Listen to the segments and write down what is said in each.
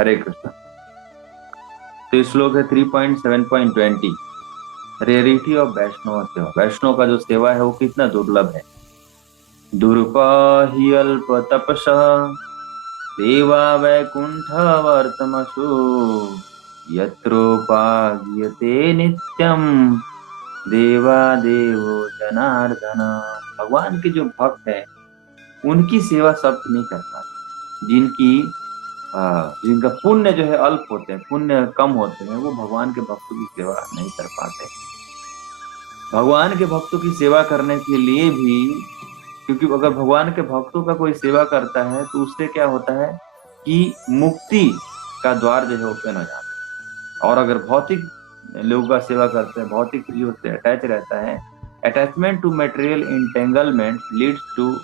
हरे कृष्ण। तो श्लोक है 3.7.20। रेयरिटी ऑफ वैष्णव सेवा। वैष्णव का जो सेवा है वो कितना दुर्लभ है। दुर्पाहि अल्प तपसः देवा वैकुंठ वर्तमसु यत्रोपागीयते नित्यम देवा देवो जनार्दन। भगवान के जो भक्त हैं उनकी सेवा सब नहीं कर पाते। जिनका पुण्य जो है अल्प होते हैं, पुण्य कम होते हैं, वो भगवान के भक्तों की सेवा नहीं कर पाते। भगवान के भक्तों की सेवा करने के लिए भी, क्योंकि अगर भगवान के भक्तों का कोई सेवा करता है तो उससे क्या होता है कि मुक्ति का द्वार जो है ओपन हो जाता है। और अगर भौतिक लोगों का सेवा करते हैं, भौतिक चीजों से अटैच रहता है, attachment to material entanglement leads to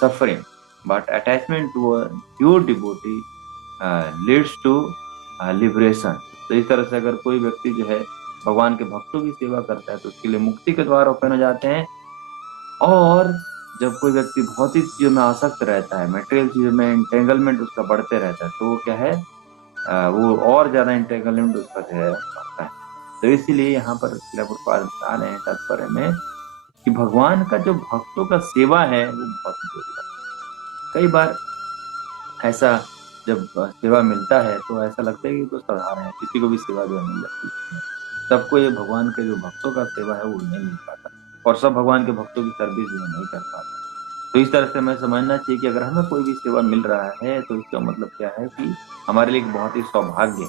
suffering, but attachment to a pure devotee leads to liberation. तो इस तरह से अगर कोई व्यक्ति जो है भगवान के भक्तों की सेवा करता है तो उसके लिए मुक्ति के द्वार ओपन हो जाते हैं। और जब कोई व्यक्ति भौतिक चीजों में आसक्त रहता है, मटेरियल चीजों में एंटेंगलमेंट उसका बढ़ते रहता है, तो वो क्या है, वो और ज्यादा एंटेंगलमेंट उसका जो है बढ़ता है। तो इसीलिए यहाँ पर श्रील प्रभुपाद बता रहे हैं तात्पर्य में कि भगवान का जो भक्तों का सेवा है वो बहुत जरूरी है। कई बार ऐसा जब सेवा मिलता है तो ऐसा लगता है कि तो साधारण है, किसी को भी सेवा जो है मिल जाती है। सबको ये भगवान के जो भक्तों का सेवा है वो नहीं मिल पाता, और सब भगवान के भक्तों की सर्विस जो है नहीं कर पाता। तो इस तरह से हमें समझना चाहिए कि अगर हमें कोई भी सेवा मिल रहा है तो इसका मतलब क्या है कि हमारे लिए एक बहुत ही सौभाग्य है।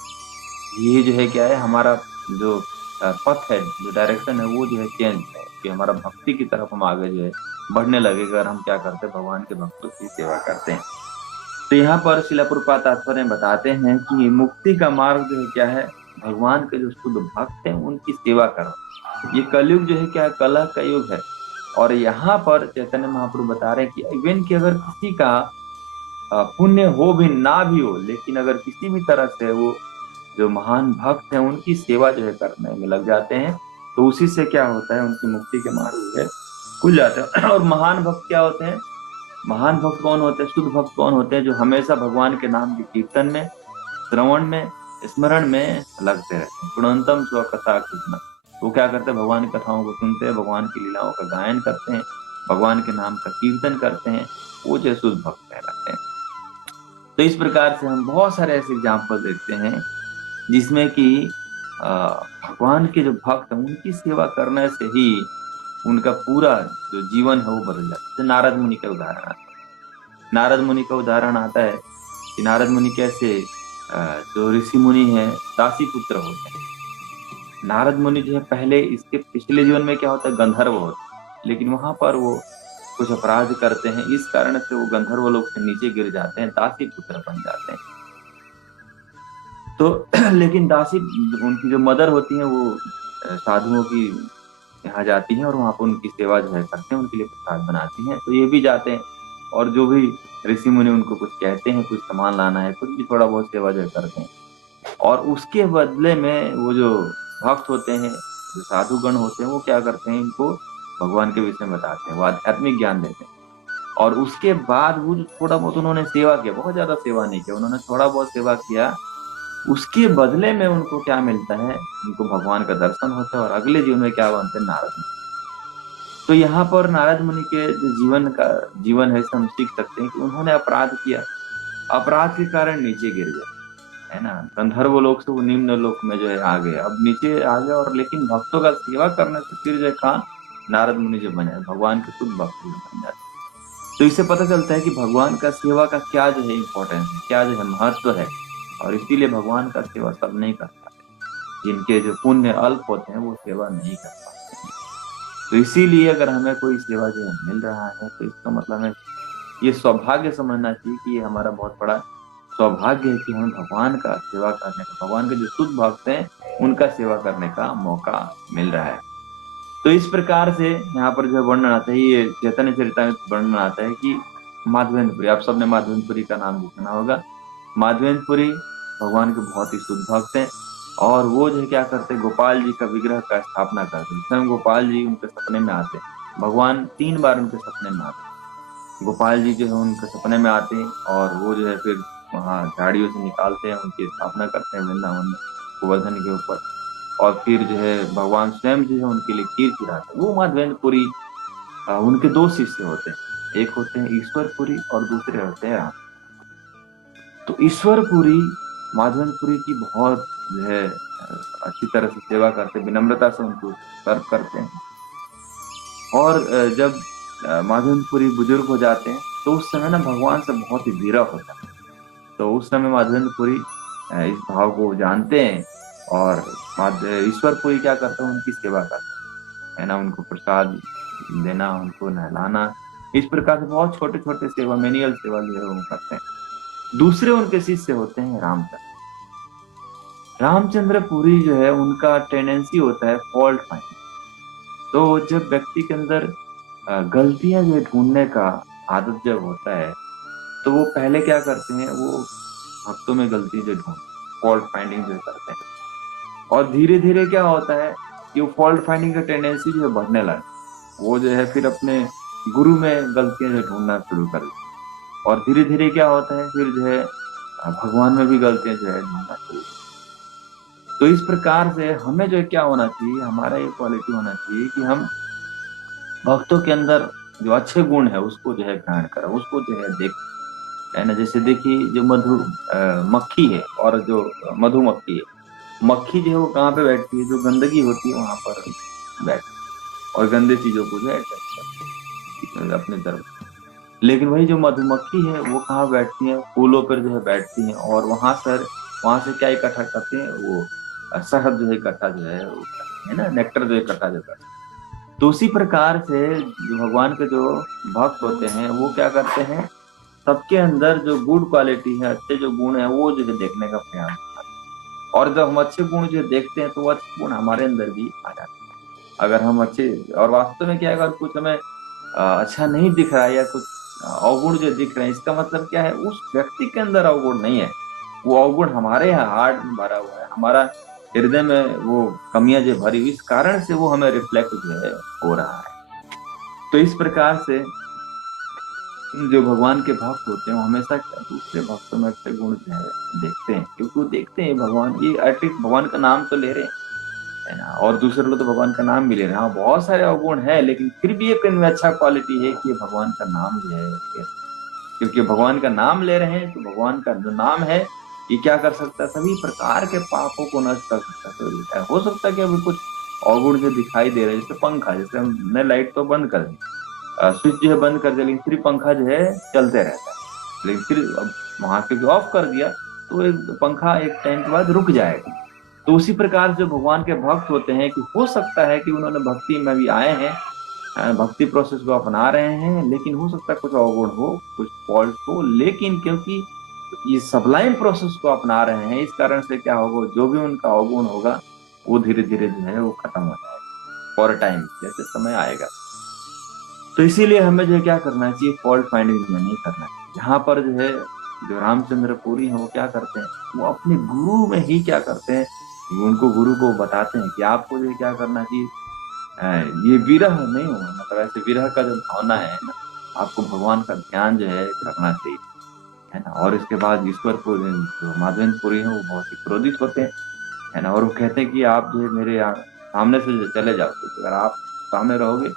ये जो है क्या है, हमारा जो पथ है, जो डायरेक्शन है वो जो है चेंज है कि हमारा भक्ति की तरफ हम आगे जो है बढ़ने लगे अगर हम क्या करते हैं, भगवान के भक्तों की सेवा करते हैं। तो यहाँ पर शिला प्रभुपाद तात्पर्य बताते हैं कि मुक्ति का मार्ग जो है क्या है, भगवान के जो शुद्ध भक्त हैं उनकी सेवा करो। ये कलयुग जो है क्या है, कलह का युग है। और यहाँ पर चैतन्य महाप्रभु बता रहे हैं कि इवन कि अगर किसी का पुण्य हो भी ना भी हो, लेकिन अगर किसी भी तरह से वो जो महान भक्त हैं उनकी सेवा जो है करने में लग जाते हैं तो उसी से क्या होता है, उनकी मुक्ति के मार्ग जो है खुल जाते हैं। और महान भक्त क्या होते हैं, महान भक्त कौन होते हैं, शुद्ध भक्त कौन होते हैं, जो हमेशा भगवान के नाम के कीर्तन में, श्रवण में, स्मरण में लगते रहते हैं। गुणवंतम स्व कथा कृष्ण। वो क्या करते हैं, भगवान की कथाओं को सुनते हैं, भगवान की लीलाओं का गायन करते हैं, भगवान के नाम का कीर्तन करते हैं, वो जो शुद्ध भक्त कहलाते हैं। तो इस प्रकार से हम बहुत सारे ऐसे एग्जाम्पल देखते हैं जिसमें कि भगवान के जो भक्त हैं उनकी सेवा करने से ही उनका पूरा जो जीवन है वो बदल जाता है। जैसे नारद मुनि का उदाहरण आता है। नारद मुनि का उदाहरण आता है कि नारद मुनि कैसे जो ऋषि मुनि है दासी पुत्र होते हैं। नारद मुनि जो है पहले, इसके पिछले जीवन में क्या होता है, गंधर्व होते हैं, लेकिन वहां पर वो कुछ अपराध करते हैं, इस कारण से वो गंधर्व लोग से नीचे गिर जाते हैं, दासी पुत्र बन जाते हैं। तो लेकिन दासी, उनकी जो मदर होती है वो साधुओं की यहाँ जाती हैं और वहां पर उनकी सेवा जो है करते हैं, उनके लिए प्रसाद बनाती हैं। तो ये भी जाते हैं और जो भी ऋषि मुनि उनको कुछ कहते हैं, कुछ सामान लाना है, कुछ भी थोड़ा बहुत सेवा जो है करते हैं। और उसके बदले में वो जो भक्त होते हैं, जो साधुगण होते हैं, वो क्या करते हैं, इनको भगवान के विषय में बताते हैं, वो आध्यात्मिक ज्ञान देते हैं। और उसके बाद वो जो थोड़ा बहुत उन्होंने सेवा किया, बहुत ज्यादा सेवा नहीं किया, उन्होंने थोड़ा बहुत सेवा किया, उसके बदले में उनको क्या मिलता है, उनको भगवान का दर्शन होता है और अगले जीवन में क्या बनते हैं, नारद मुनि। तो यहाँ पर नारद मुनि के जो जीवन है, इससे हम सीख सकते हैं कि उन्होंने अपराध किया, अपराध के कारण नीचे गिर गए, है ना, गंधर्व लोक से वो निम्न लोक में जो है आ गए, अब नीचे आ गए। और लेकिन भक्तों का सेवा करने से फिर जो है कहा, नारद मुनि जो बने, भगवान के शुद्ध भक्त जो बन जाते। तो इससे पता चलता है कि भगवान का सेवा का क्या जो है इम्पोर्टेंस है, क्या जो है महत्व है। और इसीलिए भगवान का सेवा सब नहीं कर पाते, जिनके जो पुण्य अल्प होते हैं वो सेवा नहीं कर पाते हैं। तो इसीलिए अगर हमें कोई सेवा जो है मिल रहा है तो इसका मतलब हमें ये सौभाग्य समझना चाहिए कि ये हमारा बहुत बड़ा सौभाग्य है कि हमें भगवान का सेवा करने का, भगवान के जो शुद्ध भक्त हैं उनका सेवा करने का मौका मिल रहा है। तो इस प्रकार से यहाँ पर जो वर्णन आता है, ये चैतन्य चरितामृत वर्णन आता है कि माधवेंद्रपुरी, आप सबने माधवेंद्रपुरी का नाम भी सुना होगा। माधवेंद्रपुरी भगवान के बहुत ही शुद्ध भक्त हैं और वो जो है क्या करते हैं, गोपाल जी का विग्रह का स्थापना करते हैं। स्वयं गोपाल जी उनके सपने में आते हैं, भगवान 3 बार उनके सपने में आते हैं। गोपाल जी जो है उनके सपने में आते हैं और वो जो है फिर वहाँ झाड़ियों से निकालते हैं, उनकी स्थापना करते हैं वृंदावन में गोवर्धन के ऊपर। और फिर जो है भगवान स्वयं जो है उनके लिए खीर खिलाते हैं। वो माधवेंद्रपुरी उनके दो शिष्य होते हैं, एक होते हैं ईश्वरपुरी और दूसरे होते हैं राम। तो ईश्वरपुरी माधवेंद्रपुरी की बहुत जो है अच्छी तरह से सेवा करते हैं, विनम्रता से उनको सर्व करते हैं। और जब माधवेंद्रपुरी बुजुर्ग हो जाते हैं तो उस समय ना भगवान से बहुत ही विरह होता है। तो उस समय माधवेंद्रपुरी इस भाव को जानते हैं, और ईश्वरपुरी क्या करता है, उनकी सेवा करता है ना, उनको प्रसाद देना, उनको नहलाना, इस प्रकार से बहुत छोटे छोटे सेवा, मेनियल सेवा जो है वो करते हैं। दूसरे उनके शिष्य होते हैं रामचंद्र। रामचंद्र पुरी जो है उनका टेंडेंसी होता है फॉल्ट फाइंडिंग। तो जब व्यक्ति के अंदर गलतियां जो है ढूंढने का आदत जब होता है, तो वो पहले क्या करते हैं, वो भक्तों में गलती जो ढूंढ फॉल्ट फाइंडिंग जो करते हैं। और धीरे धीरे क्या होता है कि वो फॉल्ट फाइंडिंग का टेंडेंसी जो है बढ़ने लगा। वो जो है फिर अपने गुरु में गलतियां जो ढूंढना शुरू कर देते हैं। और धीरे धीरे क्या होता है, फिर जो है भगवान में भी गलतियां जो है ढूंढना शुरू कर। तो इस प्रकार से हमें जो है क्या होना चाहिए, हमारा ये क्वालिटी होना चाहिए कि हम भक्तों के अंदर जो अच्छे गुण है उसको जो है ग्रहण करें, उसको जो है देख, है ना। जैसे देखिए जो मक्खी है और जो मधुमक्खी है, मक्खी जो है वो कहाँ पे बैठती है, जो गंदगी होती है वहां पर बैठ, और गंदे चीजों को जो है अट्रैक्ट करती है अपने तरफ। लेकिन वही जो मधुमक्खी है वो कहाँ बैठती है, फूलों पर जो है बैठती है, और वहां से क्या इकट्ठा करते हैं, वो शहद जो है इकट्ठा जो है वो करते हैं ना, नेक्टर जो इकट्ठा जो करते हैं। तो उसी प्रकार से जो भगवान के जो भक्त होते हैं वो क्या करते हैं, सबके अंदर जो गुड क्वालिटी है, अच्छे जो गुण है, वो जो है देखने का प्रयास करते हैं। और जब हम अच्छे गुण जो देखते हैं तो वो अच्छे गुण हमारे अंदर भी आ जाते हैं। अगर हम अच्छे, और वास्तव में क्या है, अगर कुछ हमें अच्छा नहीं दिख रहा है या कुछ अवगुण जो दिख रहे हैं, इसका मतलब क्या है, उस व्यक्ति के अंदर अवगुण नहीं है, वो अवगुण हमारे यहाँ हार्ट में भरा हुआ है, हमारा हृदय में वो कमियां जो भरी हुई, इस कारण से वो हमें रिफ्लेक्ट जो है हो रहा है। तो इस प्रकार से जो भगवान के भक्त होते हैं वो हमेशा दूसरे भक्तों में अच्छे गुण जो है देखते हैं, क्योंकि वो देखते हैं भगवान, ये एटलीस्ट भगवान का नाम तो ले रहे हैं, है ना। और दूसरे लोग तो भगवान का नाम भी ले रहे हैं, हाँ बहुत सारे अवगुण है, लेकिन फिर भी एक इनमें अच्छा क्वालिटी है कि ये भगवान का नाम जो है ले रहे हैं। क्योंकि भगवान का नाम ले रहे हैं, तो भगवान का जो नाम है ये क्या कर सकता है, सभी प्रकार के पापों को नष्ट कर सकता है। तो हो सकता है कि अभी कुछ अवगुण जो दिखाई दे रहे हैं, जैसे पंखा, जैसे हमने लाइट तो बंद कर दी, स्विच जो है बंद कर दिया, लेकिन फिर पंखा जो है चलते रहता है। लेकिन फिर अब वहां से ऑफ कर दिया तो एक पंखा एक टाइम के बाद रुक जाएगा। तो उसी प्रकार जो भगवान के भक्त होते हैं, कि हो सकता है कि उन्होंने भक्ति में भी आए हैं, भक्ति प्रोसेस को अपना रहे हैं, लेकिन हो सकता है कुछ अवगुण हो, कुछ फॉल्ट हो, लेकिन क्योंकि ये सबलाइन प्रोसेस को अपना रहे हैं, इस कारण से क्या होगा, जो भी उनका अवगुण होगा वो धीरे धीरे जो है वो खत्म हो जाएगा, फॉर टाइम, जैसे समय आएगा। तो इसीलिए हमें जो है क्या करना चाहिए, फॉल्ट फाइंडिंग जो नहीं करना चाहिए। यहाँ पर जो है जो रामचंद्र पुरी है वो क्या करते हैं, वो अपने गुरु में ही क्या करते हैं, उनको गुरु को बताते हैं कि आपको जो है क्या करना चाहिए, ये विरह नहीं होना, मतलब ऐसे विरह का जो भावना है ना, आपको भगवान का ध्यान जो है रखना चाहिए, है ना। और इसके बाद ईश्वरपुर जो माधवेंद्रपुरी है वो बहुत ही क्रोधित होते हैं, है ना। और वो कहते हैं कि आप जो है मेरे सामने से चले जाओ, क्योंकि अगर आप सामने रहोगे,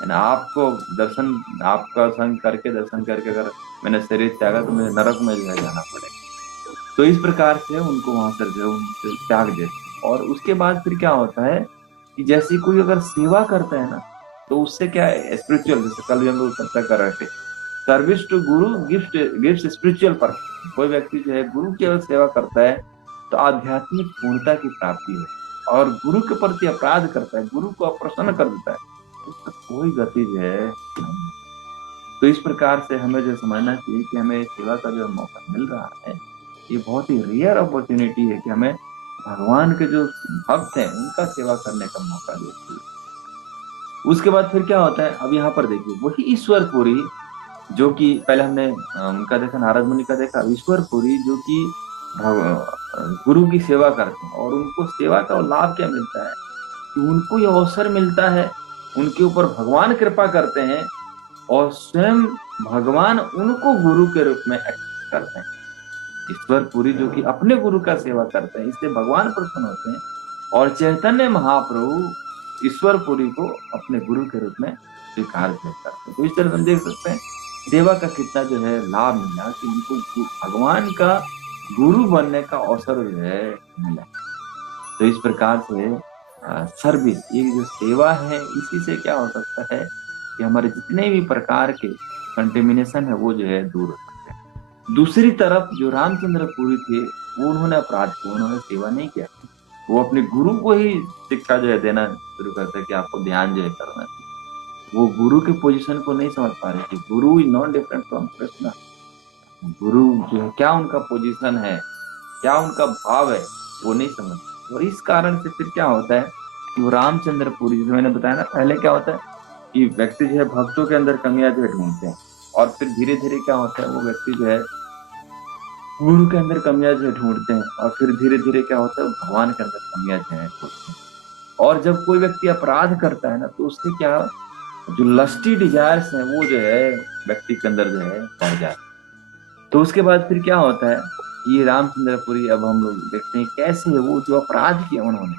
है ना, आपको दर्शन, आपका संग करके दर्शन करके अगर मैंने शरीर त्यागा तो मुझे नरक में जो है जाना पड़ेगा। तो इस प्रकार से उनको वहां से जो है उनसे त्याग देते हैं। और उसके बाद फिर क्या होता है कि जैसे कोई अगर सेवा करता है ना, तो उससे क्या है, स्पिरिचुअल, जैसे कल भी हम लोग चर्चा कर रहे थे, service to Guru gift gift spiritual person. कोई व्यक्ति जो है गुरु की अगर सेवा करता है तो आध्यात्मिक पूर्णता की प्राप्ति होती है, और गुरु के प्रति अपराध करता है, गुरु को अप्रसन्न कर देता है, तो उसका कोई गति जो है नहीं है। तो इस प्रकार से हमें जो समझना चाहिए कि हमें सेवा का जो मौका मिल रहा है, ये बहुत ही रेयर अपॉर्चुनिटी है कि हमें भगवान के जो भक्त हैं उनका सेवा करने का मौका देती है। उसके बाद फिर क्या होता है, अब यहाँ पर देखिए वही ईश्वरपुरी, जो कि पहले हमने उनका देखा, नारद मुनि का देखा, ईश्वरपुरी जो कि गुरु की सेवा करते हैं, और उनको सेवा का लाभ क्या मिलता है कि उनको ये अवसर मिलता है, उनके ऊपर भगवान कृपा करते हैं, और स्वयं भगवान उनको गुरु के रूप में एक्सेप्ट करते हैं, ईश्वरपुरी जो कि अपने गुरु का सेवा करते हैं, इससे भगवान प्रसन्न होते हैं। और चैतन्य महाप्रभु ईश्वरपुरी को अपने गुरु के रूप में स्वीकार करते हैं। तो इस तरह हम देख सकते हैं सेवा का कितना जो है लाभ मिला कि उनको भगवान का गुरु बनने का अवसर जो है मिला। तो इस प्रकार से सर्विस, ये जो सेवा है, इसी से क्या हो सकता है कि हमारे जितने भी प्रकार के कंटेमिनेशन है वो जो है दूर हो सकते हैं। दूसरी तरफ जो रामचंद्र पुरी थे, वो उन्होंने अपराध किया, उन्होंने सेवा नहीं किया, वो अपने गुरु को ही शिक्षा जो है देना शुरू करते हैं कि आपको ध्यान जो है करना चाहिए। वो गुरु के पोजीशन को नहीं समझ पा रहे थे। गुरु is not different from Krishna. गुरु जो है क्या उनका पोजीशन है, क्या उनका भाव है, वो नहीं समझते। और इस कारण से फिर क्या होता है कि वो रामचंद्र पुरी, जैसे मैंने बताया ना पहले, क्या होता है कि व्यक्ति जो है भक्तों के अंदर कमियां जो है ढूंढते हैं, और फिर धीरे धीरे क्या होता है वो व्यक्ति जो है गुरु के अंदर कमियां जो है ढूंढते हैं, और फिर धीरे धीरे क्या होता है भगवान के अंदर कमियां जो है ढूंढते हैं। और जब कोई व्यक्ति अपराध करता है ना, तो उससे क्या, जो लस्टी डिजायर्स है वो जो है व्यक्ति के अंदर जो है बढ़ जाता है। तो उसके बाद फिर क्या होता है, ये रामचंद्रपुरी, अब हम लोग देखते हैं कैसे वो जो अपराध किया उन्होंने,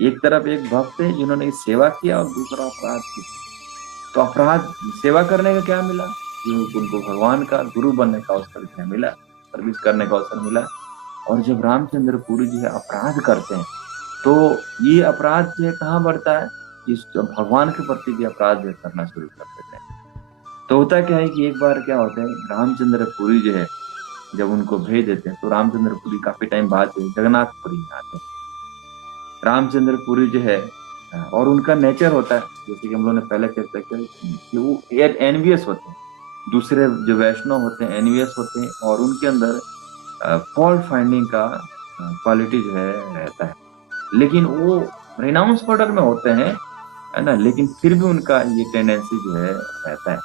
एक तरफ एक भक्त है जिन्होंने सेवा किया और दूसरा अपराध किया। तो अपराध, सेवा करने का क्या मिला कि उनको भगवान का गुरु बनने का अवसर जो है मिला, सर्विस करने का अवसर मिला। और जब रामचंद्रपुरी जो है अपराध करते हैं, तो ये अपराध जो है कहाँ बढ़ता है, इस भगवान के प्रति भी अपराध जो करना शुरू कर देते हैं। तो होता क्या है कि एक बार क्या होता है, रामचंद्रपुरी जो है जब उनको भेज देते हैं, तो रामचंद्रपुरी काफी टाइम बाद जगन्नाथपुरी में आते हैं। रामचंद्रपुरी जो है, और उनका नेचर होता है, जैसे कि हम लोगों ने पहले चर्चा किया कि वो एनवियस होते हैं, दूसरे जो वैष्णव होते हैं एनवियस होते हैं, और उनके अंदर फॉल्ट फाइंडिंग का क्वालिटी जो है रहता है। लेकिन वो रिनाउंस ऑर्डर में होते हैं, है ना, लेकिन फिर भी उनका ये टेंडेंसी जो है रहता है।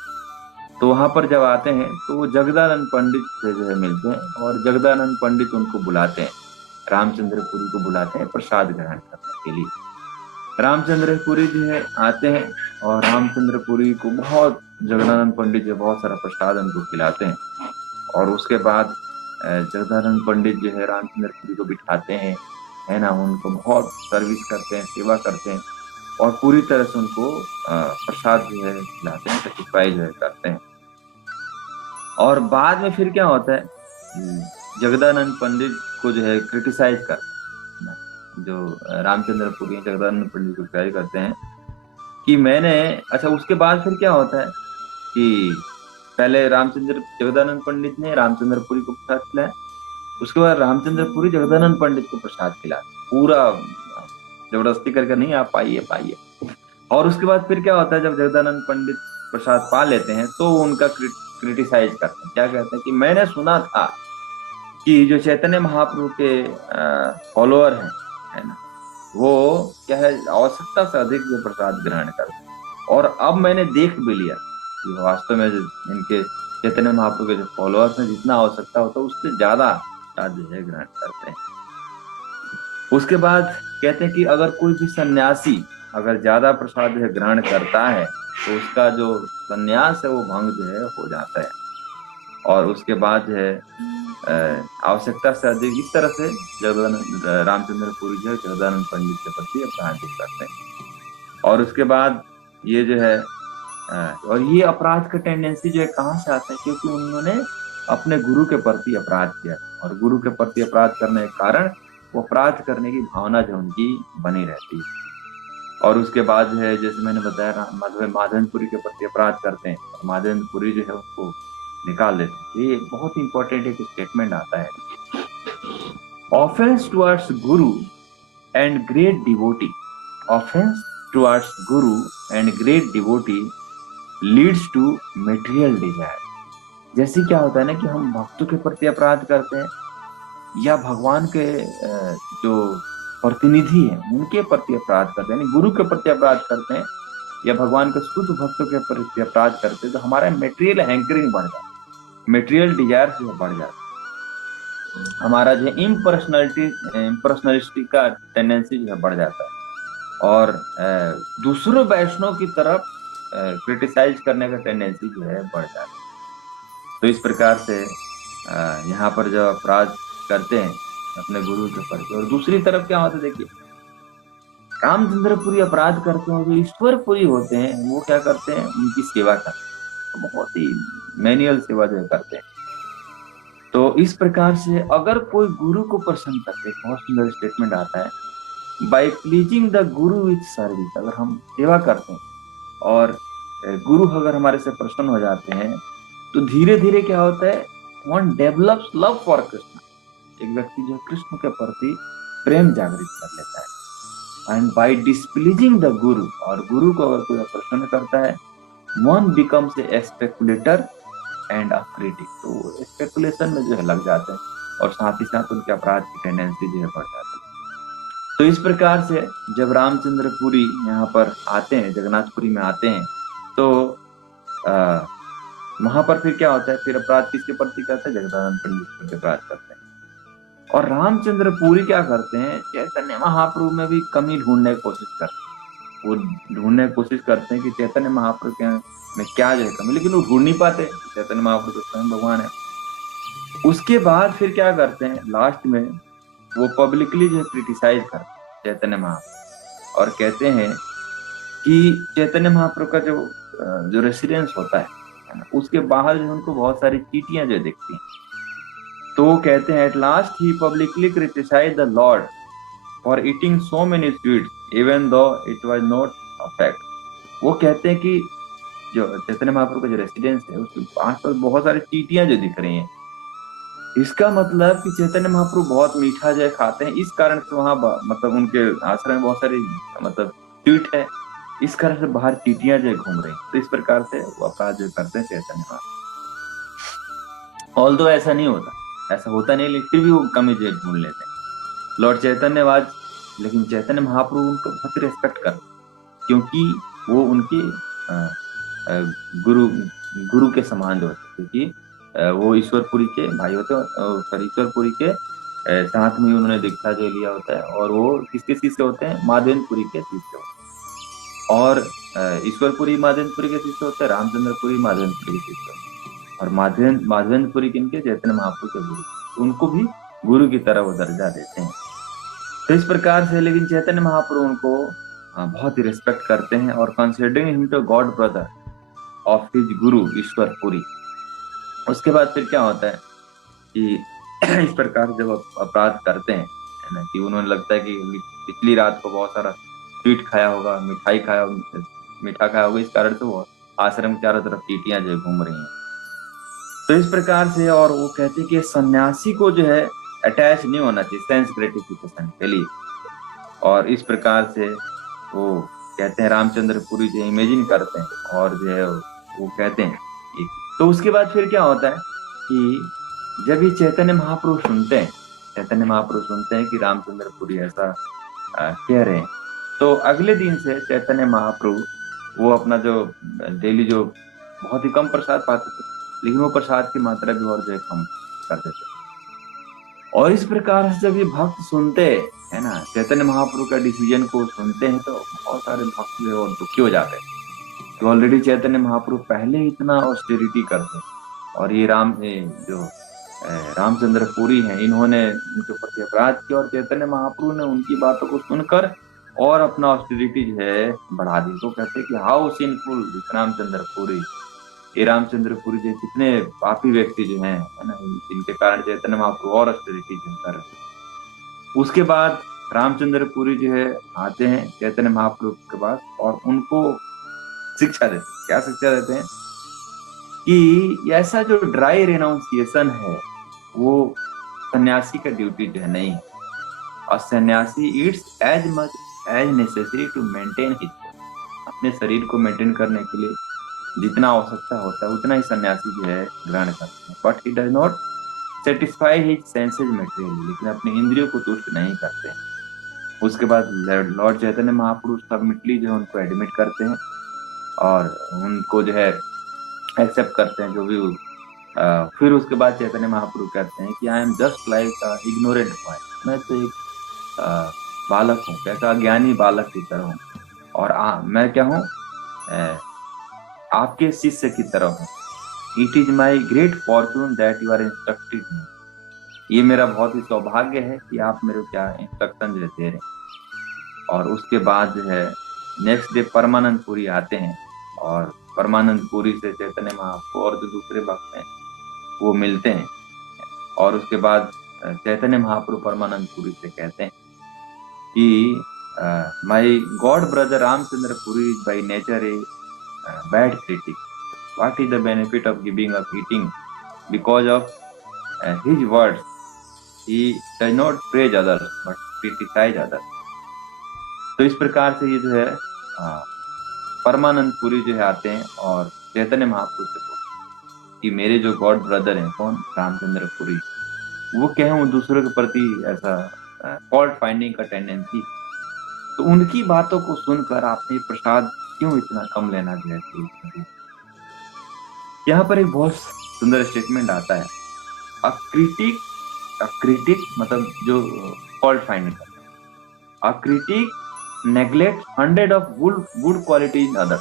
तो वहां पर जब आते हैं तो वो जगदानंद पंडित से जो है मिलते हैं, और जगदानंद पंडित उनको बुलाते हैं, रामचंद्रपुरी को बुलाते हैं प्रसाद ग्रहण करने के लिए। रामचंद्रपुरी जो है आते हैं, और रामचंद्रपुरी को बहुत, जगदानंद पंडित जो बहुत सारा प्रसाद उनको खिलाते हैं। और उसके बाद जगदानंद पंडित जो है रामचंद्रपुरी को बिठाते हैं, है ना, उनको बहुत सर्विस करते हैं, सेवा करते हैं, और पूरी तरह से उनको प्रसाद जो है खिलाते हैं, सेटिस्फाई जो है करते हैं। और बाद में फिर क्या होता है, जगदानंद पंडित को जो है क्रिटिसाइज करते हैं, जो रामचंद्रपुरी जगदानंद पंडित को क्रिटिसाइज करते हैं कि मैंने, अच्छा उसके बाद फिर क्या होता है कि पहले जगदानंद पंडित ने रामचंद्रपुरी को प्रसाद खिलाया, उसके बाद रामचंद्रपुरी जगदानंद पंडित को प्रसाद खिलाया, पूरा जबरदस्ती करके नहीं, आप पाइए। और उसके बाद फिर क्या होता है, जब जगदानंद पंडित प्रसाद पा लेते हैं तो उनका क्रिटिसाइज करते हैं। क्या कहते हैं कि मैंने सुना था कि जो चैतन्य महाप्रभु के फॉलोअर हैं, है ना, वो क्या है, आवश्यकता से अधिक जो प्रसाद ग्रहण करते हैं, और अब मैंने देख भी लिया कि वास्तव में इनके चैतन्य महाप्रभु के जो फॉलोअर्स हैं, जितना आवश्यकता होता है उससे ज्यादा प्रसाद जो है ग्रहण करते हैं। उसके बाद कहते हैं कि अगर कोई भी सन्यासी अगर ज्यादा प्रसाद जो है ग्रहण करता है, तो उसका जो सन्यास है वो भंग जो है हो जाता है। और उसके बाद जो है आवश्यकता से अधिक, इस तरह से रामचंद्रपुरी जो है जगदानंद पंडित के प्रति अपराध करते हैं। और उसके बाद ये जो है, और ये अपराध का टेंडेंसी जो है कहाँ से आता है, क्योंकि उन्होंने अपने गुरु के प्रति अपराध किया, और गुरु के प्रति अपराध करने के कारण वो अपराध करने की भावना जो उनकी बनी रहती है। और उसके बाद जो है, जैसे मैंने बताया, माधवेंद्रपुरी के प्रति अपराध करते हैं, और माधवेंद्रपुरी जो है उसको निकाल देते हैं। ये बहुत इंपॉर्टेंट एक स्टेटमेंट आता है, offence towards guru and great devotee, offence towards guru and great devotee leads to material desire. जैसे क्या होता है ना कि हम भक्तों के प्रति अपराध करते हैं, या भगवान के जो प्रतिनिधि हैं उनके प्रति अपराध करते हैं, यानी गुरु के प्रति अपराध करते हैं, या भगवान के शुद्ध भक्तों के प्रति अपराध करते हैं, तो हमारा मेटेरियल हैंकरिंग बढ़ जाता है, मेटेरियल डिजायर जो बढ़ जाता है, हमारा जो इम्पर्सनलिटी का टेंडेंसी जो है बढ़ जाता है, और दूसरों वैष्णव की तरफ क्रिटिसाइज करने का टेंडेंसी जो है बढ़ जाता है। तो इस प्रकार से यहाँ पर जो अपराध करते हैं अपने गुरु के प्रति, और दूसरी तरफ क्या होता है देखिए, रामचंद्रपुरी अपराध करते हैं, जो ईश्वरपुरी होते हैं वो क्या करते हैं, उनकी सेवा करते हैं, तो बहुत ही मैनुअल सेवा जो है करते हैं। तो इस प्रकार से अगर कोई गुरु को प्रसन्न करते, बहुत सुंदर स्टेटमेंट आता है, by pleasing the Guru with service, अगर हम सेवा करते हैं और गुरु अगर हमारे से प्रसन्न हो जाते हैं, तो धीरे धीरे क्या होता है, one develops love for Krishna, एक व्यक्ति जो कृष्ण के प्रति प्रेम जागृत कर लेता है। एंड बाई डिस्प्लीजिंग द गुरु, और गुरु को अगर कोई अप्रसन्न करता है, one becomes a speculator and a critic, तो स्पेकुलेशन में जो है लग जाते हैं, और साथ ही साथ उनके अपराध की टेंडेंसी जो है बढ़ जाती है। तो इस प्रकार से जब रामचंद्रपुरी यहाँ पर आते हैं, जगन्नाथपुरी में आते हैं, तो वहां पर फिर क्या होता है, फिर अपराध किसके प्रति करते हैं, जगदानंद पंडित के अपराध करते हैं। और रामचंद्रपुरी क्या करते हैं, चैतन्य महाप्रभु में भी कमी ढूंढने की कोशिश करते हैं, वो ढूंढने की कोशिश करते हैं कि चैतन्य महाप्रभु के में क्या जो है कमी, लेकिन वो ढूंढ नहीं पाते, चैतन्य महाप्रभु तो स्वयं भगवान है। उसके बाद फिर क्या करते हैं, लास्ट में वो पब्लिकली जो है क्रिटिसाइज करते हैं चैतन्य महाप्रभु, और कहते हैं कि चैतन्य महाप्रभु का जो रेसिडेंस होता है ना, उसके बाहर जो उनको बहुत सारी चींटियां जो दिखती हैं। तो वो कहते हैं, at last he publicly criticise the lord for eating so many sweets even though it was not a fact. वो कहते हैं कि जो चैतन्य महाप्रभु का जो रेसिडेंस है उसके पास पर बहुत सारी चींटियां जो दिख रही हैं, इसका मतलब कि चैतन्य महाप्रभु बहुत मीठा जो है खाते हैं, इस कारण से वहां मतलब उनके आश्रम में बहुत सारी मतलब स्वीट है, इस कारण से बाहर चींटियां जो घूम रही हैं। तो इस प्रकार से वो अपराध जो करते हैं चैतन्य महाप्रभु। ऑल्दो ऐसा नहीं होता, ऐसा होता नहीं, लेकिन फिर भी वो कमी जो ढूंढ लेते हैं लॉर्ड चैतन्यवाद। लेकिन चैतन्य महाप्रभु उनको बहुत रिस्पेक्ट करते, क्योंकि वो उनके गुरु गुरु के समान जो होते, क्योंकि वो ईश्वरपुरी के भाई होते हैं, सॉरी ईश्वरपुरी के साथ में उन्होंने दीक्षा जो लिया होता है, और वो किसके शिष्य होते हैं, माधवेंद्रपुरी के शिष्य होते हैं। और ईश्वरपुरी माधवेंद्रपुरी के शिष्य होते हैं, रामचंद्रपुरी माधवेंद्रपुरी के शिष्य होते हैं, और माधवेंद्रपुरी किनके, चैतन्य महाप्रभु के गुरु, उनको भी गुरु की तरह वो दर्जा देते हैं। तो इस प्रकार से लेकिन चैतन्य महाप्रभु उनको बहुत ही रिस्पेक्ट करते हैं, और considering him to god brother of his guru Ishwar Puri. उसके बाद फिर क्या होता है कि इस प्रकार जब अपराध करते हैं, है ना, कि उन्होंने लगता है कि पिछली रात को बहुत सारा स्वीट खाया होगा, मिठाई खाया, मीठा खाया होगा, इस कारण से वो आश्रम के चारों तरफ चींटियां जो घूम रही हैं। तो इस प्रकार से, और वो कहते हैं कि सन्यासी को जो है अटैच नहीं होना चाहिए सेंस ग्रेटिफिकेशन के लिए, और इस प्रकार से वो कहते हैं, रामचंद्रपुरी जो इमेजिन करते हैं, और जो है वो कहते हैं। तो उसके बाद फिर क्या होता है कि जब ये चैतन्य महाप्रभु सुनते हैं, चैतन्य महाप्रभु सुनते हैं कि रामचंद्रपुरी ऐसा कह रहे हैं, तो अगले दिन से चैतन्य महाप्रभु वो अपना जो डेली जो बहुत ही कम प्रसाद पाते थे, लेकिन वो प्रसाद की मात्रा भी और जो है कम करते थे। और इस प्रकार से जब ये भक्त सुनते है ना, चैतन्य महाप्रभु का डिसीजन को सुनते हैं, तो बहुत सारे भक्त जो और दुखी हो जाते हैं कि ऑलरेडी चैतन्य महाप्रभु पहले इतना ऑस्टेरिटी करते, और ये जो रामचंद्रपुरी हैं, इन्होंने उनके प्रति अपराध किया, और चैतन्य महाप्रभु ने उनकी बातों को सुनकर और अपना ऑस्टेरिटी जो है बढ़ा दी। तो कहते हैं कि हाउ सिंफुल रामचंद्रपुरी, ये रामचंद्रपुरी जो कितने पापी व्यक्ति जो हैं, है ना, जिनके कारण चैतन्य महाप्रभु और ऑस्टेरिटी जो कर। उसके बाद रामचंद्रपुरी जो है आते हैं चैतन्य महाप्रभु के पास, और उनको शिक्षा देते, क्या शिक्षा देते हैं कि ऐसा जो ड्राई रेनाउंसिएशन है वो सन्यासी का ड्यूटी जो है नहीं है, और सन्यासी it's as much as necessary to maintain his, अपने शरीर को मेंटेन करने के लिए जितना आवश्यकता होता है उतना ही सन्यासी जो है ग्रहण करते हैं, but he does not satisfy his senses materially, लेकिन अपने इंद्रियों को तुष्ट नहीं करते हैं। उसके बाद लॉर्ड चैतन्य महाप्रभु सबमिटली जो है उनको एडमिट करते हैं, और उनको जो है एक्सेप्ट करते हैं जो भी। फिर उसके बाद चैतन्य महाप्रभु कहते हैं कि I am just like ignorant boy, मैं तो एक बालक हूँ, कैसा अज्ञानी बालक की तरह हूँ, और मैं क्या हूँ, आपके शिष्य की तरह हूँ। It is my great fortune that you are instructed me. ये मेरा बहुत ही सौभाग्य है कि आप मेरे को क्या इंस्ट्रक्शन जो है दे रहे हैं। और उसके बाद जो है नेक्स्ट डे परमानंद पुरी आते हैं, और परमानंद पुरी से चैतन्य महाप्रभु और जो दूसरे भक्त हैं वो मिलते हैं। और उसके बाद चैतन्य महाप्रभु परमानंद पुरी से कहते हैं कि my god brother Ramachandra Puri is by nature a bad critic. What is the benefit of giving up eating because of his words, he does not praise others but criticise others. तो इस प्रकार से ये जो है परमानंद पुरी जो है आते हैं और चैतन्य महाप्रभु से बोलते कि मेरे जो गॉड ब्रदर हैं, कौन, रामचंद्र पुरी, वो क्या है, वो दूसरों के प्रति ऐसा फॉल्ट फाइंडिंग का टेंडेंसी, तो उनकी बातों को सुनकर आपने प्रसाद क्यों इतना कम लेना जो है शुरू कर दिया। यहाँ पर एक बहुत सुंदर स्टेटमेंट आता है, अ क्रिटिक मतलब जो फॉल्ट फाइंडिंग करता है, अ critic neglect 100 of good qualities in other.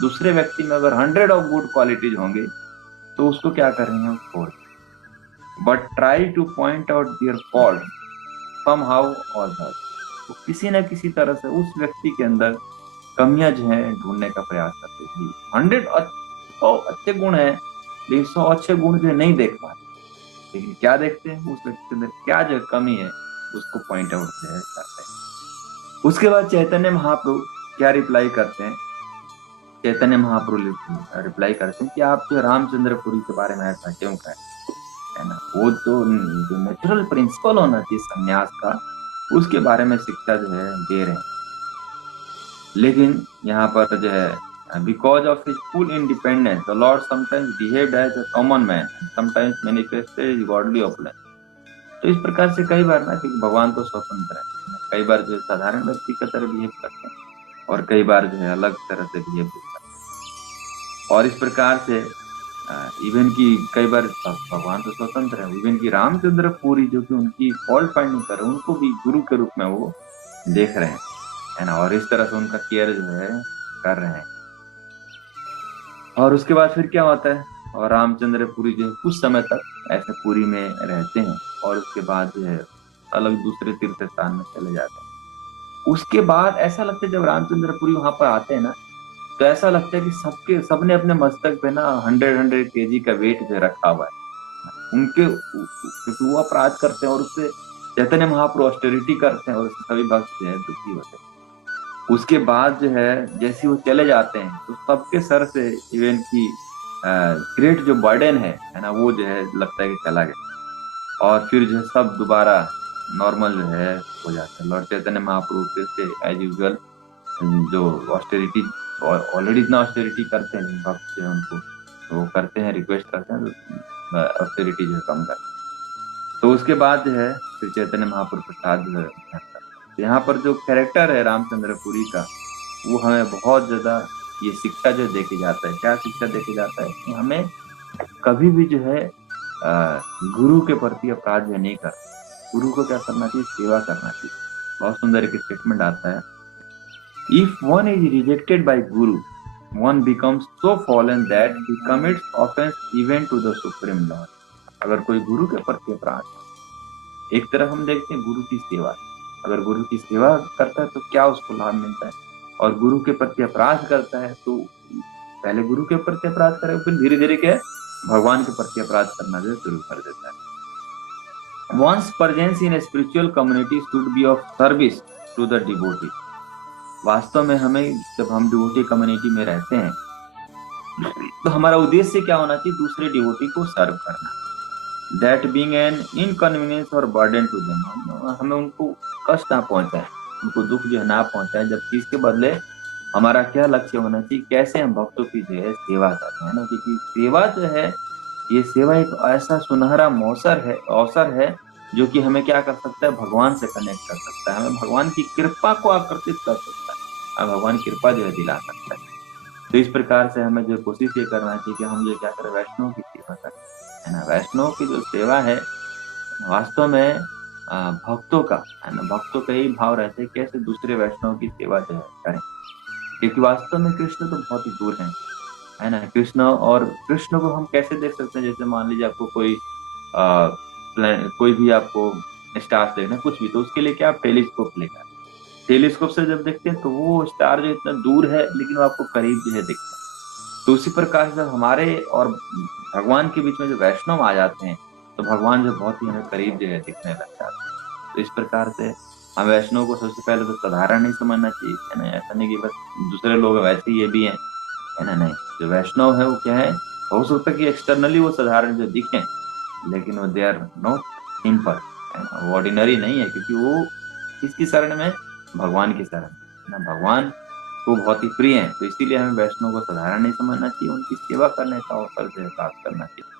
दूसरे व्यक्ति में अगर 100 ऑफ गुड क्वालिटीज होंगे तो उसको क्या करेंगे, छोड़। But try to point out their fault somehow और दैट, तो किसी न किसी तरह से उस व्यक्ति के अंदर कमियां जो है ढूंढने का प्रयास करते थे। 100 अच्छे गुण है, लेकिन 100 अच्छे गुण जो है नहीं देख पाते, लेकिन क्या देखते हैं, उस व्यक्ति के अंदर क्या जो कमी है उसको पॉइंट आउट जो है करते हैं। उसके बाद चैतन्य महाप्रभु क्या रिप्लाई करते हैं, चैतन्य महाप्रभु रिप्लाई करते हैं कि आप जो रामचंद्रपुरी के बारे में ऐसा क्यों कहें, है ना, वो तो जो नेचुरल प्रिंसिपल होना चाहिए संन्यास का, उसके बारे में शिक्षा जो है दे रहे हैं। लेकिन यहाँ पर जो है because of his full independence the lord sometimes behaved as a common man and sometimes manifested his godly opulence. तो इस प्रकार से कई बार ना कि भगवान तो स्वतंत्र है, कई बार जो साधारण व्यक्ति की तरह बिहेव करते हैं और कई बार जो है अलग तरह से बिहेव करते हैं। और इस प्रकार से इवन की कई बार भगवान तो स्वतंत्र है, इवन की रामचंद्र पुरी जो कि उनकी फॉल्ट फाइंडिंग कर रहे हैं, उनको भी गुरु के रूप में वो देख रहे हैं, है ना, और इस तरह से उनका केयर जो है कर रहे हैं। और उसके बाद फिर क्या होता है, और रामचंद्र पुरी जो है कुछ समय तक ऐसे पुरी में रहते हैं और उसके बाद जो है अलग दूसरे तीर्थ स्थान में चले जाते हैं। उसके बाद ऐसा लगता है जब रामचंद्र पुरी वहां पर आते हैं ना, तो ऐसा लगता है कि सबने अपने मस्तक पे ना 100 केजी का वेट जो रखा हुआ है उनके, क्योंकि वो अपराध करते हैं और उससे चैतन्य महाप्रभु ऑस्टेरिटी करते हैं और उससे सभी भक्त जो है दुखी होते हैं। उसके बाद जो है जैसे वो चले जाते हैं तो सबके सर से इवन की ग्रेट जो बर्डन है ना, वो जो है लगता है कि चला गया। और फिर जो है सब दोबारा नॉर्मल जो है हो जाता है। लॉर्ड चैतन्य महाप्रभु फिर से एज यूजुअल जो ऑस्टेरिटी, ऑलरेडी इतना ऑस्टेरिटी करते हैं भक्त जो है उनको, तो वो करते हैं, रिक्वेस्ट करते हैं तो ऑस्टेरिटी जो है कम करते हैं। तो उसके बाद जो है फिर चैतन्य महाप्रभु प्रसाद जो है, यहाँ पर जो कैरेक्टर है रामचंद्र पुरी का, वो हमें बहुत ज्यादा ये शिक्षा जो देके जाता है। क्या शिक्षा देके जाता है कि हमें कभी भी जो है गुरु के प्रति अपराध जो नहीं करना, गुरु को क्या करना चाहिए, सेवा करना चाहिए। बहुत सुंदर एक स्टेटमेंट आता है, if one is rejected by guru one becomes so fallen that he commits offence even to the supreme lord. अगर कोई गुरु के प्रति अपराध, एक तरफ हम देखते हैं गुरु की सेवा, अगर गुरु की सेवा करता है तो क्या उसको लाभ मिलता है, और गुरु के प्रति अपराध करता है तो पहले गुरु के प्रति अपराध करे, फिर धीरे धीरे क्या भगवान के प्रति अपराध करना जो शुरू कर देता है। One's presence in a spiritual community should be of service to the devotee. वास्तव में हमें जब हम डिवोटी कम्युनिटी में रहते हैं तो हमारा उद्देश्य क्या होना चाहिए, दूसरे डिवोटी को सर्व करना। दैट बीइंग एन इनकन्वीनियंस और बर्डन टू देम, हमें उनको कष्ट ना पहुंचाए, उनको दुख जो है ना पहुंचाए, जबकि इसके बदले हमारा क्या लक्ष्य होना चाहिए, कैसे हम भक्तों की जो है सेवा करते हैं ना, क्योंकि सेवा जो है, ये सेवा एक ऐसा सुनहरा अवसर है जो कि हमें क्या कर सकता है, भगवान से कनेक्ट कर सकता है, हमें भगवान की कृपा को आकर्षित कर सकता है, हमें भगवान की कृपा जो है दिला सकता है। तो इस प्रकार से हमें जो कोशिश ये करना चाहिए कि हम जो क्या करें, वैष्णव की सेवा करें, है ना। वैष्णव की जो सेवा है वास्तव में भक्तों का, है ना, भक्तों का यही भाव रहता है कैसे दूसरे वैष्णव की सेवा जो है करें, क्योंकि वास्तव में कृष्ण तो बहुत ही दूर है, है ना। कृष्ण, और कृष्ण को हम कैसे देख सकते हैं, जैसे मान लीजिए आपको कोई आ, कोई भी आपको स्टार्स देखना है, कुछ भी, तो उसके लिए क्या आप टेलीस्कोप लेकर, टेलीस्कोप से जब देखते हैं तो वो स्टार जो इतना दूर है लेकिन वो आपको करीब जो है दिखता है। तो उसी प्रकार से जब हमारे और भगवान के बीच में जो वैष्णव आ जाते हैं, तो भगवान जो बहुत ही हमें करीब जो है दिखने लग जाते हैं। तो इस प्रकार से हम वैष्णव को सबसे पहले तो साधारण नहीं समझना चाहिए, है ना। ऐसा नहीं कि बस दूसरे लोग वैसे ही ये भी हैं, है ना। नहीं, जो वैष्णव है वो क्या है, हो सकता है कि एक्सटर्नली वो साधारण जो दिखे, लेकिन वो दे आर नॉट सिंपल, है ना। वो ऑर्डिनरी नहीं है, क्योंकि वो किसकी शरण में, भगवान की शरण में, है ना। भगवान को बहुत ही प्रिय है, तो इसीलिए हमें वैष्णव को साधारण नहीं समझना चाहिए, उनकी सेवा करने का अवसर जो है प्राप्त करना चाहिए।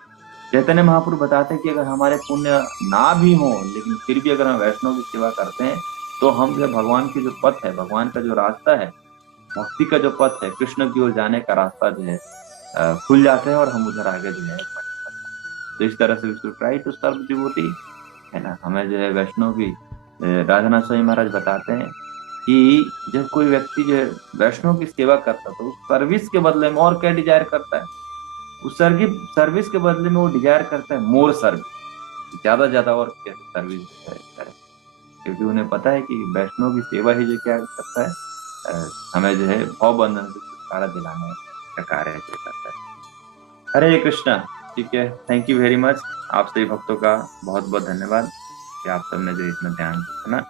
चैतन्य महाप्रभु बताते हैं कि अगर हमारे पुण्य ना भी हो, लेकिन फिर भी अगर हम वैष्णव की सेवा करते हैं, तो हम जो है भगवान की जो पथ है, भगवान का जो रास्ता है, भक्ति का जो पथ है, कृष्ण की ओर जाने का रास्ता जो है खुल जाते हैं, और हम उधर आगे जो है बढ़ पाते हैं। तो इस तरह से we should try to serve devotee, है ना। हमें जो है वैष्णव की राजनाथ स्वामी महाराज बताते हैं कि जब कोई व्यक्ति जो है वैष्णव की सेवा करता है, तो उस सर्विस के बदले में और क्या डिजायर करता है, उस सर्विस के बदले में वो डिजायर करता है मोर सर्विस, ज्यादा और कैसे सर्विस करे, क्योंकि उन्हें पता है कि वैष्णव की सेवा ही जो क्या करता है, हमें जो है भव बंधन से छुटकारा दिलाने का कार्य जो करता है। हरे कृष्णा। ठीक है, थैंक यू वेरी मच। आप सभी भक्तों का बहुत बहुत धन्यवाद कि आप सबने जो इतना ध्यान सुना।